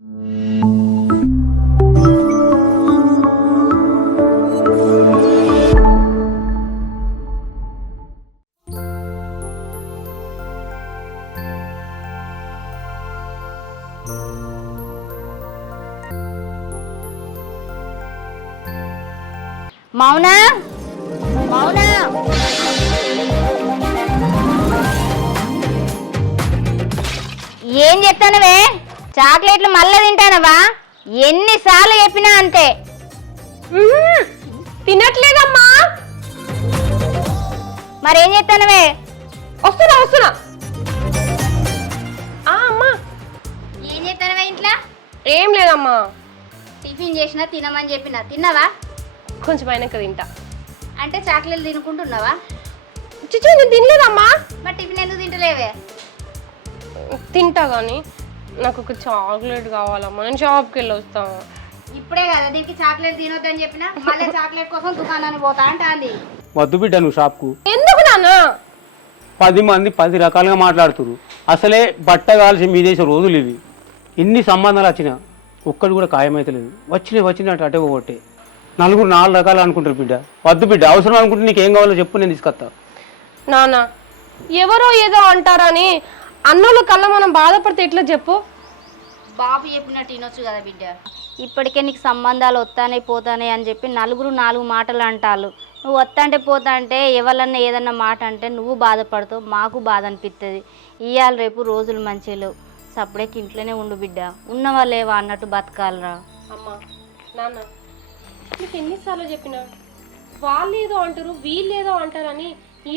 మౌనా మౌనా ఏం చెప్తానవే? చాక్లెట్లు మళ్ళీ తింటానవా? ఎన్నిసార్లు చెప్పినా అంతే. తినట్లేదమ్మా. మరేం చెప్తానవే? వస్తున్నా. అమ్మా ఏం చెప్తానవే ఇంట్లో? ఏం లేదమ్మా. టిఫిన్ చేసినా తినమని చెప్పినా తిన్నావా? కొంచెం అయినాక తింటా. అంటే చాక్లెట్లు తినుకుంటున్నావా? చిచ్చు నేను తినలేదమ్మా. మరి టిఫిన్ ఎందుకు తింటలేవే? తింటా కానీ నాకు ఒక చాక్లెట్ కావాలమ్మా. నేను షాప్కి వెళ్ళి వస్తాను. ఇప్పుడే కదా దీనికి చాక్లెట్ తినొద్దని చెప్పినా, మళ్ళీ చాక్లెట్ కోసం దుకాణానికి పోతా అంటాంది. వద్దు బిడ్డ నువ్వు షాప్కు. ఎందుకు నాన్న? 10 మంది 10 రకాలుగా మాట్లాడుతురు. అసలే బట్ట కాల్చి మీదేసే రోజులు ఇవి. ఇన్ని సంబంధాలు వచ్చినా ఒక్కడు కూడా ఖాయమైతలేదు. వచ్చినట్టు అటే ఒకటే. నలుగురు 4 రకాలు అనుకుంటారు బిడ్డ. వద్దు బిడ్డ, అవసరం అనుకుంటే నీకు ఏం కావాలో చెప్పు, నేను తీసుకొస్తా. నాన్న ఎవరో ఏదో అంటారని అన్నోళ్ళు కళ్ళ మనం బాధపడితే ఎట్లా చెప్పు? బాబు చెప్పినట్టు వినొచ్చు కదా బిడ్డ. ఇప్పటికే నీకు సంబంధాలు వస్తానే పోతానే అని చెప్పి నలుగురు 4 మాటలు అంటారు. నువ్వు వస్తాంటే పోతా అంటే ఎవరన్నా ఏదన్నా మాట అంటే నువ్వు బాధపడతావు, మాకు బాధ అనిపిస్తుంది. ఇవాళ రేపు రోజులు మంచిగా లేవు. సప్పుడేకి ఇంట్లోనే ఉండు బిడ్డ. ఉన్నవా లేవా అన్నట్టు బతకాలరా. అమ్మా నాన్న నీకు ఎన్నిసార్లు చెప్పినా వాళ్ళు ఏదో అంటారు వీళ్ళేదో అంటారని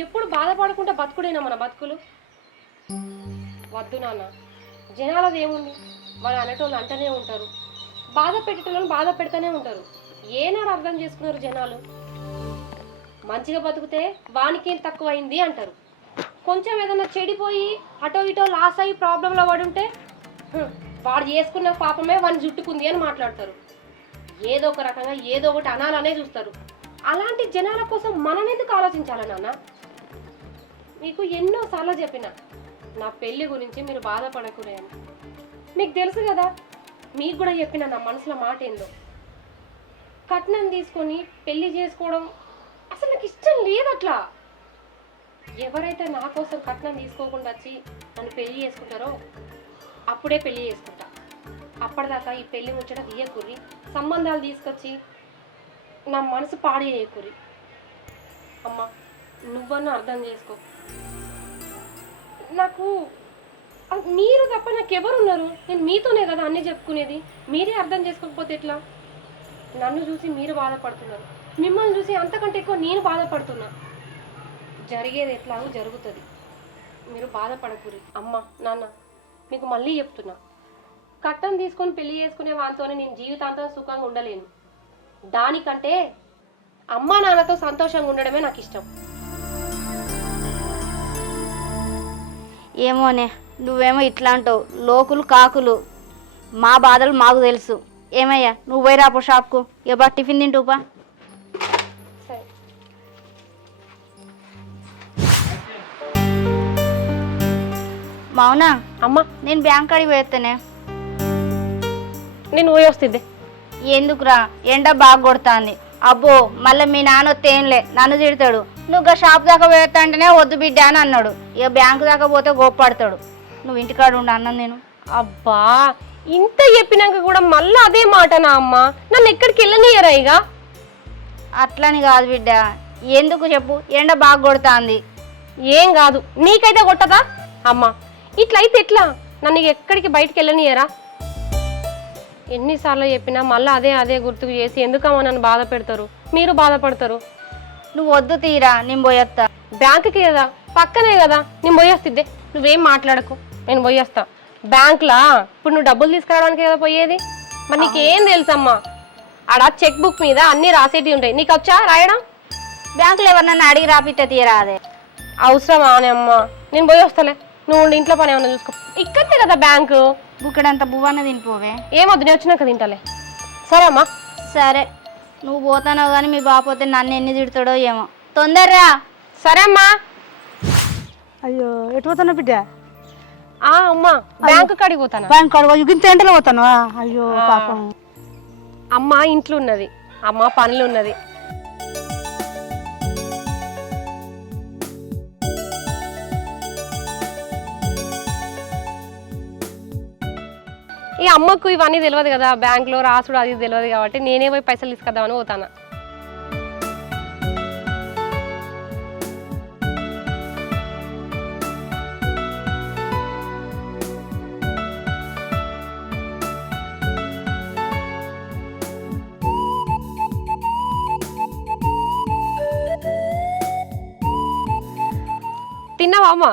ఎప్పుడు బాధపడకుండా బతుకుడైనా మన బతుకులు. వద్దు నాన్న, జనాలది ఏముంది, వాళ్ళు అనేటోళ్ళు అంటూనే ఉంటారు, బాధ పెట్టేటోళ్ళని బాధ పెడతానే ఉంటారు. ఏనాడు అర్థం చేసుకున్నారు జనాలు? మంచిగా బతుకుతే వానికేం తక్కువైంది అంటారు. కొంచెం ఏదైనా చెడిపోయి అటో ఇటో లాస్ అయ్యి ప్రాబ్లంలో పడి ఉంటే వాడు చేసుకున్న పాపమే వాడిని జుట్టుకుంది అని మాట్లాడతారు. ఏదో ఒక రకంగా ఏదో ఒకటి అనాలనే చూస్తారు. అలాంటి జనాల కోసం మనం ఎందుకు ఆలోచించాలా నాన్న? మీకు ఎన్నోసార్లు చెప్పిన నా పెళ్లి గురించి మీరు బాధపడకూడదని. మీకు తెలుసు కదా, మీకు కూడా చెప్పిన నా మనసులో మాట ఏందో. కట్నం తీసుకొని పెళ్లి చేసుకోవడం అసలు నాకు ఇష్టం లేదు. అట్లా ఎవరైతే నా కోసం కట్నం తీసుకోకుండా వచ్చి నన్ను పెళ్లి చేసుకుంటారో అప్పుడే పెళ్లి చేసుకుంటా. అప్పటిదాకా ఈ పెళ్లి ముచ్చట తీయకూరి, సంబంధాలు తీసుకొచ్చి నా మనసు పాడు చేయకూరి. అమ్మా నువ్వన్నా అర్థం చేసుకో. నాకు మీరు తప్ప నాకెవరున్నారు? నేను మీతోనే కదా అన్నీ చెప్పుకునేది. మీరే అర్థం చేసుకోకపోతే ఎట్లా? నన్ను చూసి మీరు బాధపడుతున్నారు, మిమ్మల్ని చూసి అంతకంటే ఎక్కువ నేను బాధపడుతున్నా. జరిగేది ఎట్లాగో జరుగుతుంది, మీరు బాధపడకూరి. అమ్మ నాన్న మీకు మళ్ళీ చెప్తున్నా, కట్నం తీసుకొని పెళ్లి చేసుకునే వానితోనే నేను జీవితాంతం సుఖంగా ఉండలేను. దానికంటే అమ్మా నాన్నతో సంతోషంగా ఉండడమే నాకు ఇష్టం. ఏమోనే, నువ్వేమో ఇట్లా అంటావు. లోకులు కాకులు, మా బాధలు మాకు తెలుసు. ఏమయ్యా నువ్వు పోయి రాపో షాప్కు. ఇవ్వ టిఫిన్ తింటూపా. సరే మౌనా అమ్మా నేను బ్యాంక్ కాడికి పోయేస్తానే. నేను పోయి వస్తుంది. ఎందుకురా, ఎండ బాగా కొడుతుంది. అబ్బో మళ్ళీ మీ నాన్న వస్తే ఏంలే నన్ను తిడతాడు. నువ్వు షాప్ దాకా పోయేస్తా అంటేనే వద్దు బిడ్డ అని అన్నాడు. ఇక బ్యాంకు దాకా పోతే గోప్పడతాడు. నువ్వు ఇంటికాడు ఉండు అన్నాను నేను. అబ్బా ఇంత చెప్పినాక కూడా మళ్ళీ అదే మాటనా అమ్మ? నన్ను ఎక్కడికి వెళ్ళనియరా? ఇక అట్లని కాదు బిడ్డ, ఎందుకు చెప్పు, ఎండ బాగా కొడుతుంది. ఏం కాదు, నీకైతే కొట్టదా అమ్మ? ఇట్లయితే ఎట్లా? నన్ను ఎక్కడికి బయటికి వెళ్ళనియరా? ఎన్నిసార్లు చెప్పినా మళ్ళీ అదే గుర్తుకు చేసి ఎందుకమ్మా నన్ను బాధ పెడతారు, మీరు బాధపడతారు. నువ్వు వద్దు తీరా, నేను పోయేస్తా. బ్యాంకుకి కదా, పక్కనే కదా, నేను పోయేస్తుందే. నువ్వేం మాట్లాడకు, నేను పోయేస్తా. బ్యాంక్లా ఇప్పుడు నువ్వు డబ్బులు తీసుకురావడానికి కదా పోయేది. మరి నీకేం తెలుసమ్మా? ఆడ చెక్ బుక్ మీద అన్ని రాసేటివి ఉంటాయి. నీకు వచ్చా రాయడం? బ్యాంకులో ఎవరినన్నా అడిగి రాపిస్తే తీరా. అదే అవసరమా అని అమ్మా? నేను పోయి వస్తాలే, నువ్వు ఇంట్లో పని ఏమన్నా చూసుకో. ఇక్కడే కదా బ్యాంకు. బుక్కడంత బువ్వన్న తినిపోవే. ఏమొద్దు, నేను వచ్చినాక తింటాలే. సరే అమ్మా. సరే, నువ్వు పోతానావు కానీ మీ బాపోతే నన్ను ఎన్ని తిడతాడో ఏమో. తొందరరా. సరే అమ్మా. అయ్యో ఎటు పోతున్నా బిడ్డ? అమ్మా బ్యాంకు కాడికి పోతాను. బ్యాంక్ కాడ ఇంత ఎండలో పోతాను. అయ్యో పాపం. అమ్మ ఇంట్లో ఉన్నది, అమ్మ పనులు ఉన్నది. ఈ అమ్మకు ఇవన్నీ తెలియదు కదా, బ్యాంకులో రాసుడు అది తెలియదు కాబట్టి నేనే పోయి పైసలు తీసుకొద్దామని పోతాను. తిన్నావా అమ్మ?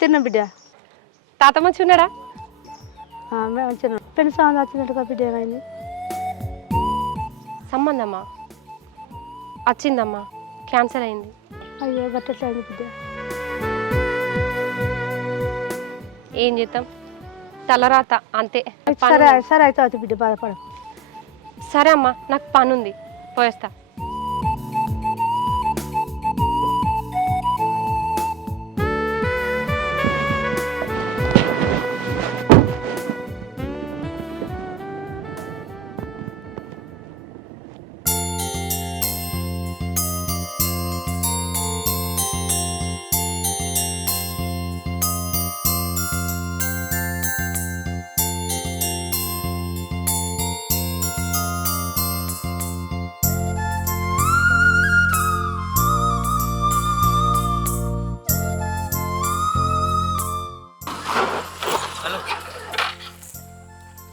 తిన్నా బిడ్డ. తాత మంచి ఉన్నాడా? మంచిగా పెళ్లి సంబంధం వచ్చినట్టుగా బిడ్డ. ఏమైంది? సంబంధమ్మా వచ్చిందమ్మా, క్యాన్సర్ అయింది. అయ్యో గట్టట్లేదు బిడ్డ. ఏం చేద్దాం, తలరాత అంతే. సరే సరే అయితే వచ్చి బిడ్డ, బాధపడ. సరే అమ్మా, నాకు పని ఉంది, పోయేస్తా.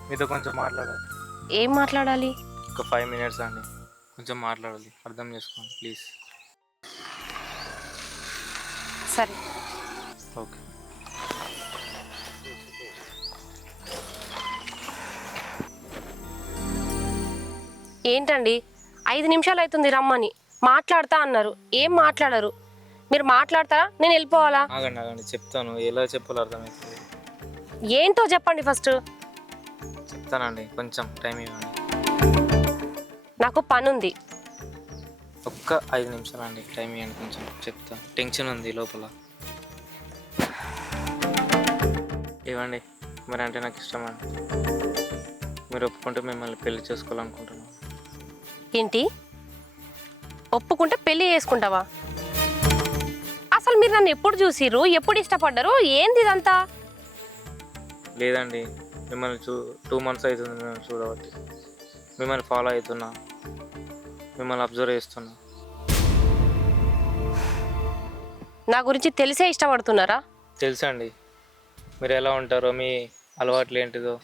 మీతో కొంచెం మాట్లాడాలి. ఏం మాట్లాడాలి? ఒక 5 minutes అండి, కొంచెం మాట్లాడాలి, అర్థం చేసుకోండి ప్లీజ్. సరే ఓకే. ఏంటండి 5 నిమిషాలు అవుతుంది రమ్మని, మాట్లాడతా అన్నారు, ఏం మాట్లాడరు. మీరు మాట్లాడతారా, నేను వెళ్ళిపోవాలా? ఆగండి ఆగండి, చెప్తాను, ఎలా చెప్పాలో అర్థమవుతుంది. ఏంటో చెప్పండి ఫస్ట్. చెప్తానండి, కొంచెం టైం ఇవ్వండి. నాకు పని ఉంది. ఒక్క 5 నిమిషాలు అండి, టైం ఇవ్వండి, కొంచెం చెప్తా. టెన్షన్ ఉంది లోపల. ఇవ్వండి. మరి అంటే నాకు ఇష్టం అండి. మీరు ఒప్పుకుంటే మిమ్మల్ని పెళ్లి చేసుకోవాలనుకుంటున్నాను. ఏంటి? ఒప్పుకుంటే పెళ్లి చేసుకుంటావా? అసలు మీరు నన్ను ఎప్పుడు చూసిర్రు, ఎప్పుడు ఇష్టపడ్డారు, ఏంది ఇదంతా? లేదండి, మిమ్మల్ని 2 months అవుతుంది మిమ్మల్ని చూడబట్టి. మిమ్మల్ని ఫాలో అవుతున్నా, మిమ్మల్ని అబ్జర్వ్ చేస్తున్నా. నా గురించి తెలిసే ఇష్టపడుతున్నారా? తెలుసండి, మీరు ఎలా ఉంటారో, మీ అలవాట్లు ఏంటిదో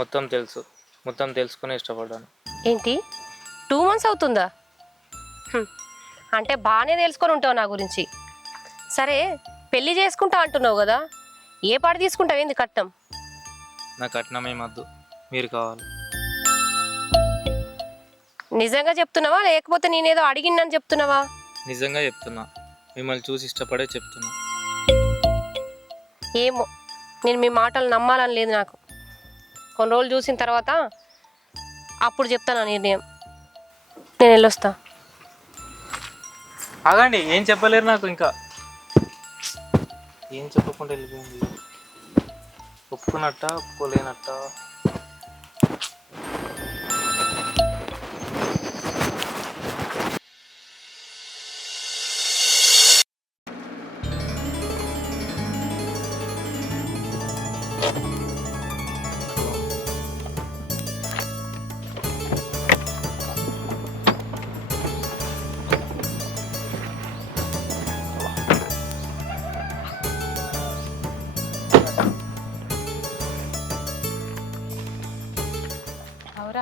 మొత్తం తెలుసు. మొత్తం తెలుసుకుని ఇష్టపడ్డాను. ఏంటి 2 months అవుతుందా? అంటే బాగానే తెలుసుకొని ఉంటావు నా గురించి. సరే పెళ్లి చేసుకుంటా అంటున్నావు కదా, ఏ పాట తీసుకుంటావు, ఏంది కట్నం? నా కట్నం ఏమద్దు, మీరు కావాలి. నిజంగా చెప్తున్నావా లేకపోతే నేనేదో అడిగిందని చెప్తున్నావా? నిజంగా చెప్తున్నా, మిమ్మల్ని చూసి ఇష్టపడే చెప్తున్నా. ఏమో, నేను మీ మాటలు నమ్మాలని లేదు నాకు. కొన్ని రోజులు చూసిన తర్వాత అప్పుడు చెప్తాను నిర్ణయం. నేను వెళ్ళొస్తా. ఆగండి, ఏం చెప్పలేరు నాకు ఇంకా. ఏం చెప్పకుండా వెళ్ళిపోయింది. ఒప్పుకున్నట్ట ఒప్పుకోలేనట్ట.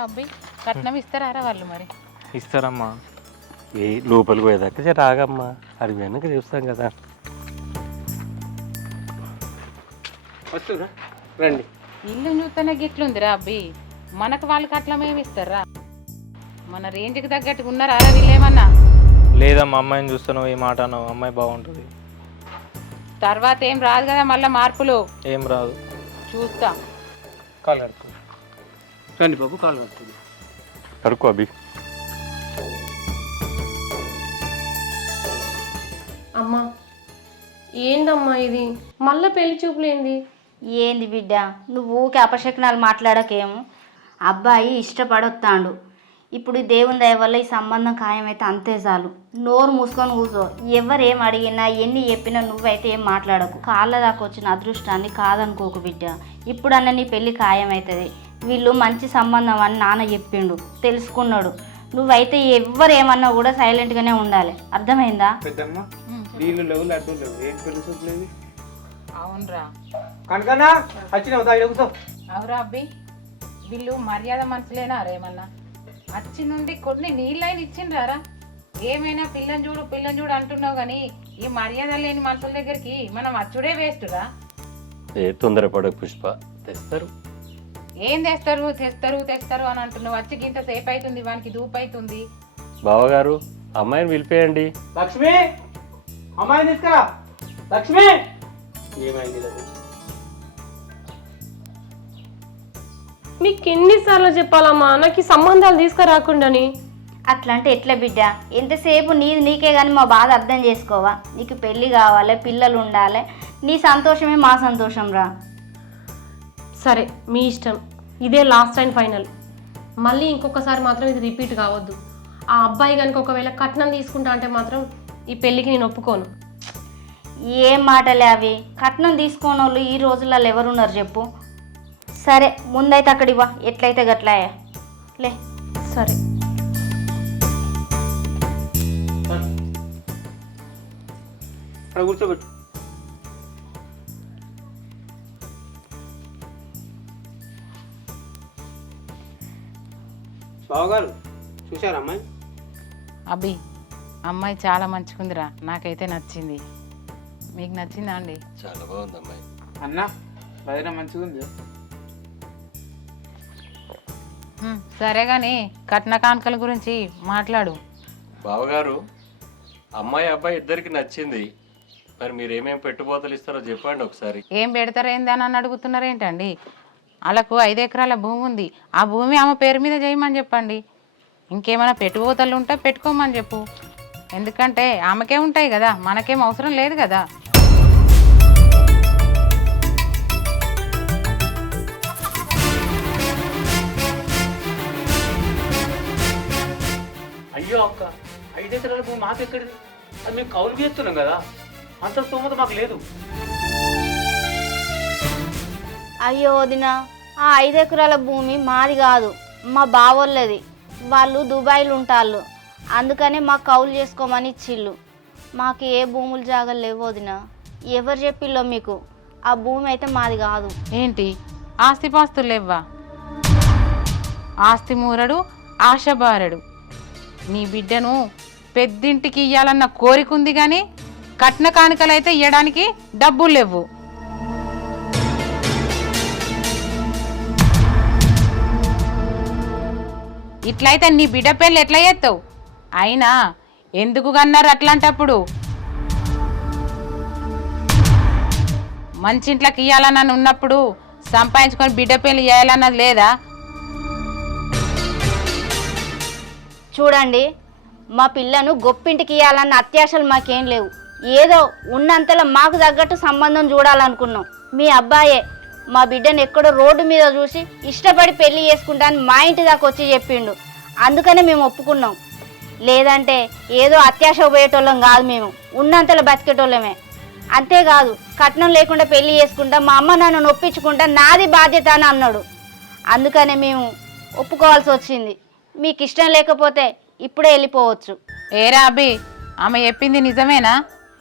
అబ్బాయి కట్నం ఇస్తారా వాళ్ళు? మరి ఇస్తారమ్మా. ఏ లోపలికి పోయేదాకా జర ఆగమ్మా, అది వెనక చూస్తాం కదా. వస్తుందా? రండి. ఇల్లు చూస్తేనే గిట్లుందిరా అబ్బాయి, మనకు వాళ్ళు కట్నమేమి ఇస్తారా? మన రేంజ్కి తగ్గట్టుగా ఉన్నారా వీళ్ళేమన్నా? లేదమ్మా, అమ్మాయిని చూస్తున్నావు, ఈ మాట అన్నావు, అమ్మాయి బాగుంటుంది. తర్వాత ఏం రాదు కదా మళ్ళీ మార్పులు? ఏం రాదు, చూస్తా. కాలు కడుపు. రండి బాబు, కాలు కడుతుంది. కడుక్కో అభి. అమ్మా ఏందమ్మా ఇది, మళ్ళీ పెళ్లి చూపులేంది? ఏంది బిడ్డ నువ్వు ఊకే అపశకునాలు మాట్లాడకేమో. అబ్బాయి ఇష్టపడొత్తాండు. ఇప్పుడు దేవుని దయ వల్ల ఈ సంబంధం ఖాయమైతే అంతే చాలు. నోరు మూసుకొని కూర్చో. ఎవరేం అడిగినా ఎన్ని చెప్పినా నువ్వైతే ఏం మాట్లాడకు. కాళ్ళ దాకా వచ్చిన అదృష్టాన్ని కాదనుకోకు బిడ్డ. ఇప్పుడన్నా నీ పెళ్ళి ఖాయమవుతుంది. వీళ్ళు మంచి సంబంధం అని నాన్న చెప్పిండు, తెలుసుకున్నాడు. నువ్వైతే ఎవరేమన్నా కూడా సైలెంట్గానే ఉండాలి, అర్థమైందా? పెద్దమ్మ వీళ్ళు లేవు లడ్డు లేవు ఏం తెలుసుకోలేదు. అవునరా కనుకన్నా వచ్చిన అవురా అబ్బి, వీళ్ళు మర్యాద మనుషులేనా రేమన్నా? వచ్చి నుండి కొన్ని నీళ్ళైనా ఇచ్చిండ్రారా? ఏమైనా పిల్లని చూడు అంటున్నావు కానీ ఈ మర్యాద లేని మనుషుల దగ్గరికి మనం అచ్చుడే వేస్తురా. ఏ తొందరపడకు పుష్ప, తెస్తారు. ఏం తెస్తారు అని అంటున్నావు. వచ్చి గింత సేపు అవుతుంది, వానికి దూపు అవుతుంది. బావగారు అమ్మాయిని పిలిపేయండి. లక్ష్మి అమ్మాయిని తీసుకురా. లక్ష్మి ఏమైంది? మీకు ఎన్నిసార్లు చెప్పాలమ్మా నాకు ఈ సంబంధాలు తీసుకురాకుండాని? అట్లా అంటే ఎట్లా బిడ్డ? ఎంతసేపు నీది నీకే కానీ మా బాధ అర్థం చేసుకోవా? నీకు పెళ్ళి కావాలి, పిల్లలు ఉండాలి, నీ సంతోషమే మా సంతోషం రా. సరే మీ ఇష్టం, ఇదే లాస్ట్ అండ్ ఫైనల్. మళ్ళీ ఇంకొకసారి మాత్రం ఇది రిపీట్ కావద్దు. ఆ అబ్బాయి కనుక ఒకవేళ కట్నం తీసుకుంటా అంటే మాత్రం ఈ పెళ్ళికి నేను ఒప్పుకోను. ఏం మాటలే అవి? కట్నం తీసుకోని వాళ్ళు ఈ రోజులలో ఎవరున్నారు చెప్పు? సరే ముందైతే అక్కడివా, ఎట్లయితే గట్లాయా లే. సరే అక్కడ కూర్చోబెట్టు. బావగారు చూశారా అమ్మాయి? అబ్బి అమ్మాయి చాలా మంచిగుందిరా, నాకైతే నచ్చింది. మీకు నచ్చిందా అండి? చాలా బాగుంది అమ్మాయి. అన్న వదిన మంచిగా ఉంది. సరే కానీ కట్న కానుకల గురించి మాట్లాడు. బావగారు అమ్మాయి అబ్బాయి ఇద్దరికి నచ్చింది, మరి మీరు ఏమేమి పెట్టుబోతలు ఇస్తారో చెప్పండి ఒకసారి. ఏం పెడతారేంది అని అడుగుతున్నారు ఏంటండి? వాళ్ళకు 5 ఎకరాల భూమి ఉంది, ఆ భూమి ఆమె పేరు మీద చేయమని చెప్పండి. ఇంకేమైనా పెట్టుబోతలు ఉంటే పెట్టుకోమని చెప్పు. ఎందుకంటే ఆమెకే ఉంటాయి కదా, మనకేం అవసరం లేదు కదా. అయ్యో అక్క, 5 ఎకరాల భూమి మాకు ఎక్కడిది? అది మేము కౌలు చేస్తున్నాం కదా, అంత స్తోమత మాకు లేదు. అయ్యో వదిన, ఆ 5 ఎకరాల భూమి మాది కాదు, మా బావోళ్ళది. వాళ్ళు దుబాయ్లో ఉంటాళ్ళు, అందుకనే మాకు కౌలు చేసుకోమని ఇచ్చిళ్ళు. మాకు ఏ భూములు జాగలు లేవు వదిన. ఎవరు చెప్పిల్లో మీకు? ఆ భూమి అయితే మాది కాదు. ఏంటి ఆస్తిపాస్తులు లేవ్వా? ఆస్తి మూరడు ఆశబారడు. నీ బిడ్డను పెద్దింటికి ఇయ్యాలన్న కోరిక ఉంది కానీ కట్న కానుకలైతే ఇవ్వడానికి డబ్బులు లేవు. ఇట్లయితే నీ బిడ్డ పెళ్ళి ఎట్లా చేస్తావు? అయినా ఎందుకు కన్నారు అట్లాంటప్పుడు? మంచి ఇంట్లోకి ఇవ్వాలన్నది ఉన్నప్పుడు సంపాదించుకొని బిడ్డ పెళ్ళి చేయాలన్నది లేదా? చూడండి, మా పిల్లను గొప్పింటికి ఇవ్వాలన్న అత్యాశలు మాకేం లేవు. ఏదో ఉన్నంతలో మాకు తగ్గట్టు సంబంధం చూడాలనుకున్నాం. మీ అబ్బాయే మా బిడ్డను ఎక్కడో రోడ్డు మీద చూసి ఇష్టపడి పెళ్లి చేసుకుంటాను మా ఇంటి దాకా వచ్చి చెప్పిండు, అందుకనే మేము ఒప్పుకున్నాం. లేదంటే ఏదో అత్యాశ పోయేటోళ్ళం కాదు, మేము ఉన్నంతలో బతికేటోళ్ళమే. అంతేకాదు కట్నం లేకుండా పెళ్లి చేసుకుంటా, మా అమ్మ నన్ను నొప్పించుకుంటా, నాది బాధ్యత అని అన్నాడు. అందుకనే మేము ఒప్పుకోవాల్సి వచ్చింది. మీకు ఇష్టం లేకపోతే ఇప్పుడే వెళ్ళిపోవచ్చు. ఏరా అబ్బి, ఆమె చెప్పింది నిజమేనా?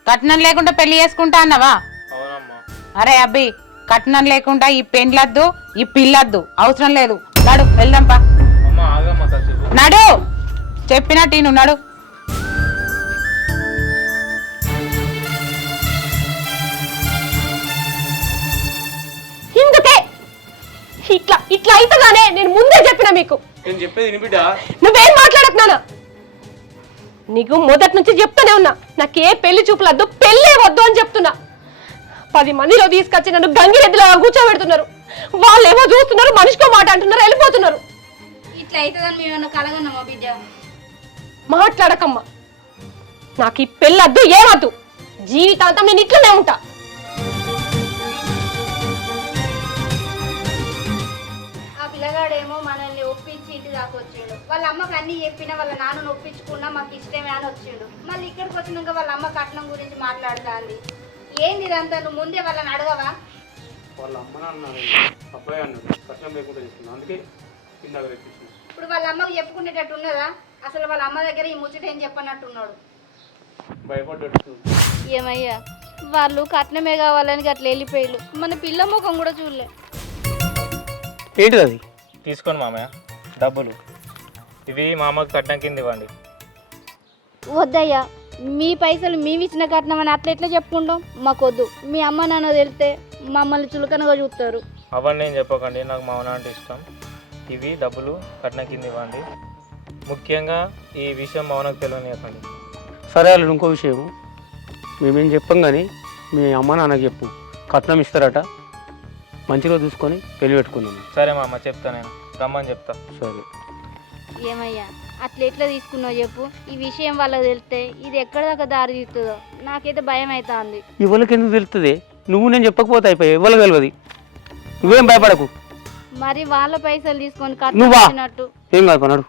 కట్నం లేకుండా పెళ్లి చేసుకుంటా అన్నవా? అవునమ్మా. అరే అబ్బి, కట్నం లేకుండా ఈ పెండ్లద్దు, ఈ పిల్లద్దు, అవసరం లేదు. నడు వెళ్దాంపా. అమ్మ ఆగమ్మా కాసేపు. నడు, చెప్పినట్టు నువ్వు నడు. ఇందుకే ఇట్లా ఇట్లా అవుతుందానే నేను ముందే చెప్పిన మీకు. నేను చెప్పేది విని బిడ్డ. నువ్వేం మాట్లాడుతున్నానా? నీకు మొదటి నుంచి చెప్తూనే ఉన్నా, నాకు ఏ పెళ్లి చూపులద్దు, పెళ్ళే వద్దు అని చెప్తున్నా. 10 మందిలో తీసుకొచ్చి నన్ను గంగిరెద్దులా కూర్చోబెడుతున్నారు. వాళ్ళు ఏమో చూస్తున్నారు, మనిషికో మాట అంటున్నారు, వెళ్ళిపోతున్నారు. ఇట్లా అవుతుందని మేము కలగన్నామా బిడ్డ? మాట్లాడకమ్మా, నాకు ఈ పెళ్ళద్దు, ఏమద్దు. జీవితాంతం నేను ఇట్లనే ఉంటా. దాకా వచ్చిండు. వాళ్ళ అమ్మకి అన్ని చెప్పినా వాళ్ళ నాన్న ఒప్పించుకున్నా మాకు ఇష్టమే అని వచ్చిండు. మళ్ళీ ఇక్కడికి వచ్చినాక వాళ్ళ అమ్మ కట్నం గురించి మాట్లాడుతుంది. ఏంది ఇదంతా? నువ్వు ముందే వాళ్ళని అడగవా? వాళ్ళ అమ్మ నాన్న అబ్బాయి అన్నాడు కట్నం లేకుండా తీసుకున్నాను, అందుకే కింద పెట్టించింది. ఇప్పుడు వాళ్ళ అమ్మకి చెప్పుకునేటట్టు ఉన్నదా? అసలు వాళ్ళ అమ్మ దగ్గర ఈ ముచ్చట ఏం చెప్పనట్టున్నాడు. భయపడ్డట్టు. ఏమయ్యా, వాళ్ళు కట్నమే కావాలని అట్లా వెళ్ళిపోయారు. మన పిల్ల ముఖం కూడా చూడలే. ఏంటిది అది? తీసుకోండి మామయ్య డబ్బులు, ఇవి మా అమ్మకి కట్నం కింద ఇవ్వండి. వద్దయ్యా, మీ పైసలు మేము ఇచ్చిన కట్నం అని అట్లా ఎట్లా చెప్పుకుంటాం? మాకొద్దు. మీ అమ్మ నాన్న తెలితే మమ్మల్ని చులకనగా చూస్తారు. అవన్నీ నేను చెప్పకండి, నాకు మా నాన్న అంటే ఇష్టం. ఇవి డబ్బులు కట్నం కింద ఇవ్వండి. ముఖ్యంగా ఈ విషయం మౌనకు తెలియనివ్వకండి. సరే వాళ్ళు ఇంకో విషయం, మేమేం చెప్పాం కానీ మీ అమ్మ నాన్నకి చెప్పు, కట్నం ఇస్తారట, మంచిగా చూసుకొని పెళ్లి పెట్టుకున్నాము. సరే మా అమ్మ చెప్తా, నేను రమ్మని చెప్తా. సరే. ఏమయ్యా, అట్లా ఎట్లా తీసుకున్నావు చెప్పు? ఈ విషయం వాళ్ళకి తెలిస్తే ఇది ఎక్కడ దాకా దారి తీస్తుందో నాకైతే భయం అవుతుంది. ఇవ్వలకి ఎందుకు తెలుస్తుంది? నువ్వు నేను చెప్పకపోతే అయిపోయాయి, ఇవ్వలు తెలియదు. నువ్వేం భయపడకు. మరి వాళ్ళ పైసలు తీసుకొని నువ్వా? కట్టినట్టు ఏం కాదు పన్నాడు.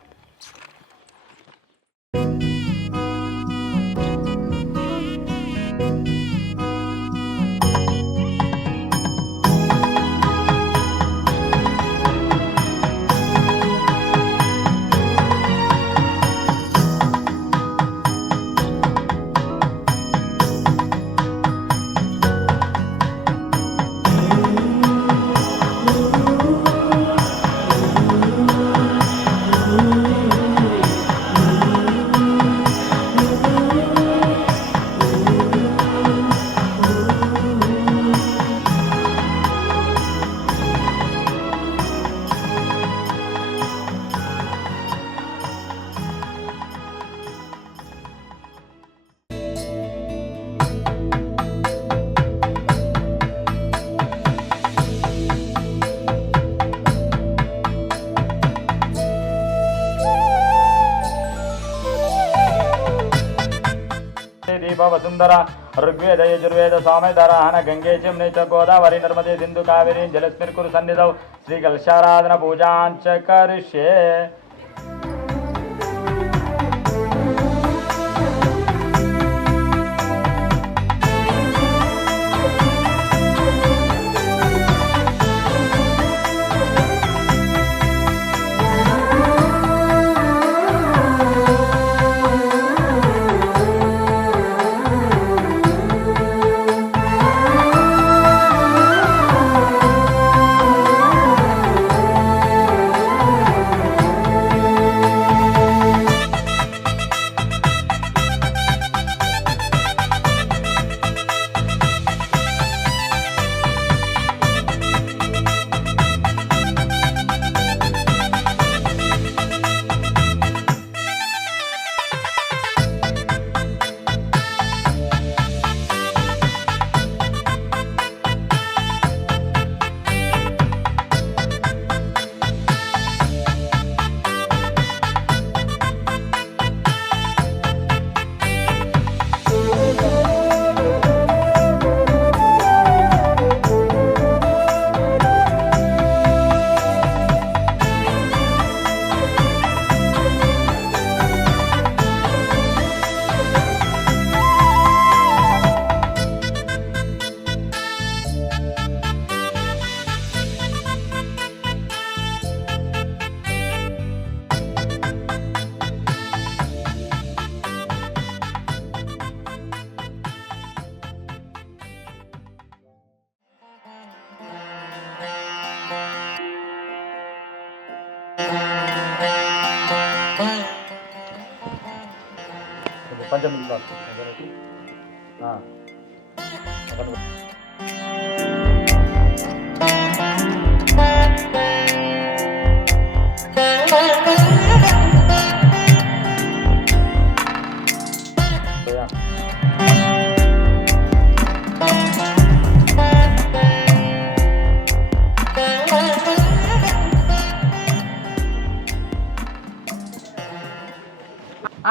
वसुंधरा ऋग्वेद यजुर्वेद सामवेदराहन गंगे जमुने च गोदावरी नर्मदे सिंधु कावेरी जलस्मिन् कुरु सन्निधौ श्रीकलशाराधन पूजाञ्च करिष्ये।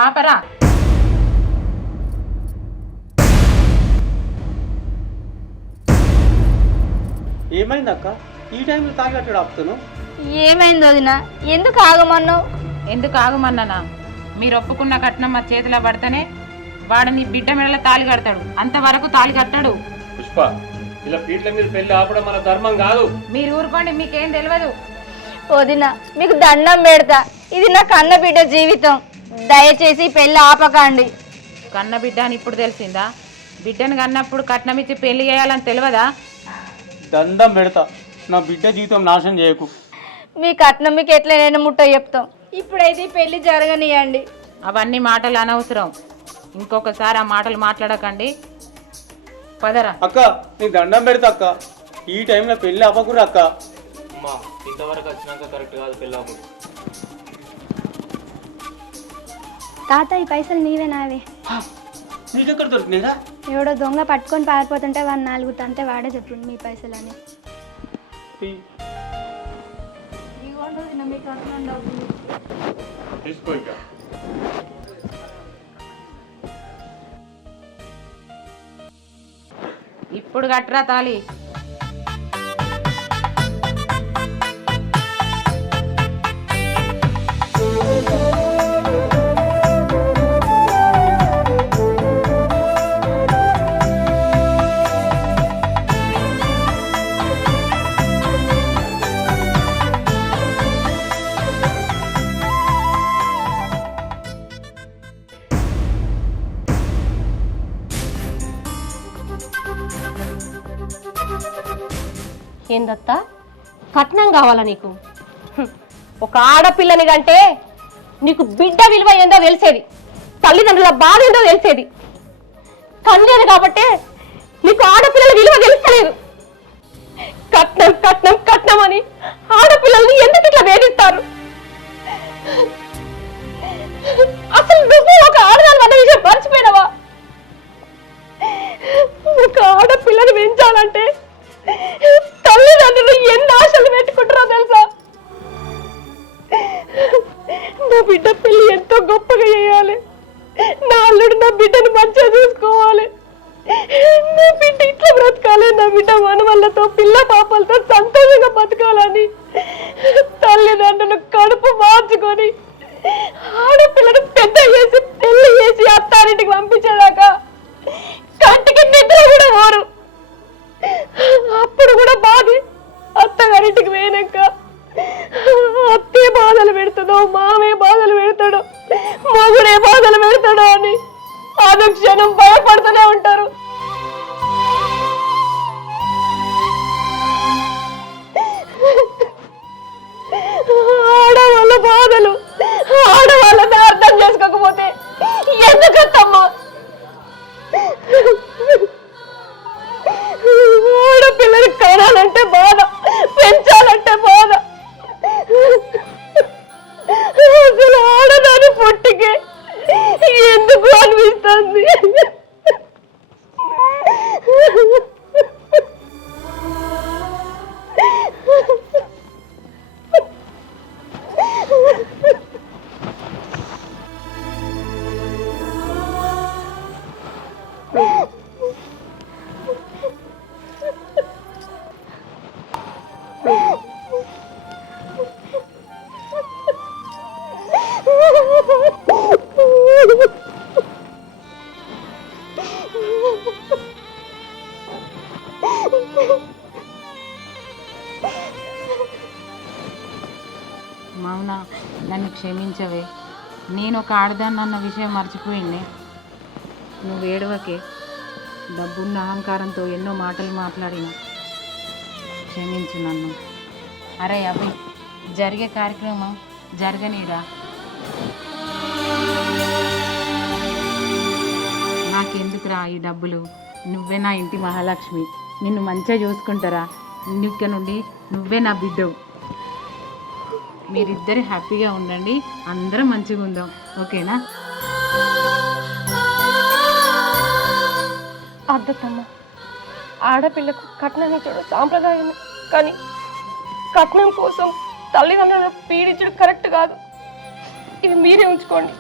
ఆపరా. ఏమైంది అక్క? ఈ టైంలో తాగి కట్టడు ఆపుతాను. ఏమైంది వదిన? ఎందుకు ఆగమన్నావు? ఎందుకు ఆగమన్నానా? మీరు ఒప్పుకున్న కట్నం మా చేతిలో పడితేనే వాడు నీ బిడ్డ మెడలో తాళి కడతాడు, అంతవరకు తాళి కట్టాడు. పుష్ప, ఇలా పీట్ల మీద పెళ్లి ఆపడం మన ధర్మం కాదు. మీరు ఊరుకోండి, మీకేం తెలియదు. వదిన మీకు దండం పెడతా, ఇది నా కన్న బిడ్డ జీవితం, దయచేసి పెళ్ళి ఆపకండి. కన్న బిడ్డ అని ఇప్పుడు తెలిసిందా? బిడ్డను కన్నప్పుడు కట్నం ఇచ్చి పెళ్లి చేయాలని తెలియదా? దండం పెడతా, నా బిడ్డ జీవితం నాశనం చేయకు. మీ కట్నం మీకు ఎట్లయినా ముట్ట చెప్తాం. ఇప్పుడైతే ఈ పెళ్లి జరగనియండి. అవన్నీ మాటలు అనవసరం, ఇంకొకసారి ఆ మాటలు మాట్లాడకండి. పదరా. అక్క నీకు దండం పెడతా అక్క, ఈ టైంలో పెళ్ళి ఆపకురా అక్క. అమ్మా ఇంతవరకు వచ్చినాక కరెక్ట్ కాదు పెళ్ళి అప్పుడు. తాత ఈ పైసలు నీవే నావే. నీకెక్కడ దొరికినాయిరా? ఎవడో దొంగ పట్టుకొని పారిపోతుంటే వాడు 4 తంతే వాడే చెప్పింది మీ పైసలని. తీసుకో ఇంకా. ఇప్పుడు కట్టరా తాళి. ఏందత్తా కట్నం కావాలా నీకు? ఒక ఆడపిల్లని కంటే నీకు బిడ్డ విలువ ఏందో తెలిసేది, తల్లిదండ్రుల బాధ ఏందో తెలిసేది. కన్యది కాబట్టి నీకు ఆడపిల్లల విలువ తెలుస్తలేదు. కట్నం కట్నం కట్నం అని ఆడపిల్లల్ని ఎందుకు ఇట్లా వేధిస్తారు? అసలు నువ్వు ఒక ఆడదాని అన్న విషయం మర్చిపోయినావా? ఒక ఆడపిల్లని పెంచాలంటే తల్లిదండ్రులు ఎన్ని ఆశలు పెట్టుకుంటారో తెలుసా? నా బిడ్డ పెళ్లి ఎంతో గొప్పగా చేయాలి, నా అల్లుడు నా బిడ్డను మంచిగా చూసుకోవాలి, నా బిడ్డ ఇట్లా బ్రతకాలి, నా బిడ్డ మనవళ్ళతో పిల్ల పాపలతో సంతోషంగా బతకాలని తల్లిదండ్రులు కడుపు మార్చుకొని ఆడపిల్లను పెద్ద చేసి పెళ్లి చేసి అత్తారింటికి పంపించేదాకా కంటికి నిద్ర కూడా పోరు. అప్పుడు కూడా బాధ, అత్తగారింటికి పోయినాక అత్తే బాధలు పెడతాడో, మామే బాధలు పెడతాడో, మొగుడే బాధలు పెడతాడో అని అనుక్షణం భయపడుతూనే ఉంటారు. ఆడవాళ్ళ బాధలు ఆడవాళ్ళని అర్థం చేసుకోకపోతే ఎందుకత్తమ్మా? ఆడపిల్లలు కనాలంటే బాధ, పెంచాలంటే బాధ. అసలు ఆడదాని పొట్టికే ఎందుకు అనిపిస్తుంది? మౌన, నన్ను క్షమించవే, నేను ఒక ఆడదాన్ని అన్న విషయం మర్చిపోయింది. నువ్వు ఏడవకే, డబ్బున్న అహంకారంతో ఎన్నో మాటలు మాట్లాడినా క్షమించు నన్ను. అరే అభయ్, జరిగే కార్యక్రమం జరగనీరా. నాకెందుకురా ఈ డబ్బులు? నువ్వే నా ఇంటి మహాలక్ష్మి, నిన్ను మంచిగా చూసుకుంటారా. ఇక్కడ నుండి నువ్వే నా బిడ్డవు. మీరిద్దరు హ్యాపీగా ఉండండి, అందరం మంచిగా ఉందాం, ఓకేనా? అద్దతమ్మ, ఆడపిల్లకు కట్నం ఇచ్చడం సాంప్రదాయమే, కానీ కట్నం కోసం తల్లిదండ్రులను పీడించడం కరెక్ట్ కాదు. ఇది మీరే ఉంచుకోండి.